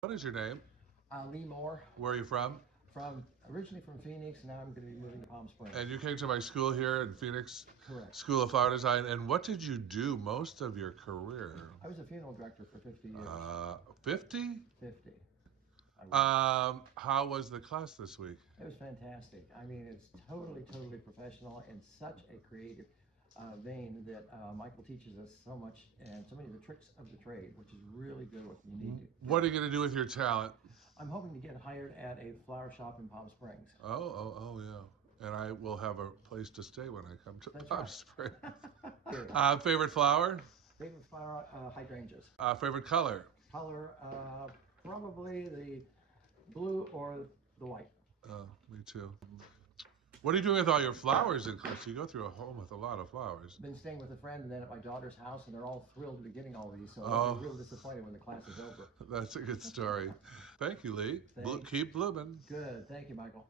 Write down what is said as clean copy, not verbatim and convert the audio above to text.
What is your name? Lee Moore, Where are you from? originally from Phoenix. Now I'm going to be moving to Palm Springs. And you came to my school here in Phoenix, Correct. School of Flower Design. And what did you do most of your career? I was a funeral director for 50 years. 50? 50. I was. How was the class this week? It was fantastic. I mean, it's totally professional and such a creative vein that Michael teaches us so much and so many of the tricks of the trade, which is really good what you need to. What are you going to do with your talent? I'm hoping to get hired at a flower shop in Palm Springs. Oh, yeah. And I will have a place to stay when I come to That's Palm right. Springs. Favorite flower? Favorite flower, hydrangeas. Favorite color? Color, probably the blue or the white. Me too. What are you doing with all your flowers in class? You go through a home with a lot of flowers. Been staying with a friend and then at my daughter's house, and they're all thrilled to be getting all these, so Oh. they'll be real disappointed when the class is over. That's a good story. Thank you, Lee. Thanks. Keep blooming. Good. Thank you, Michael.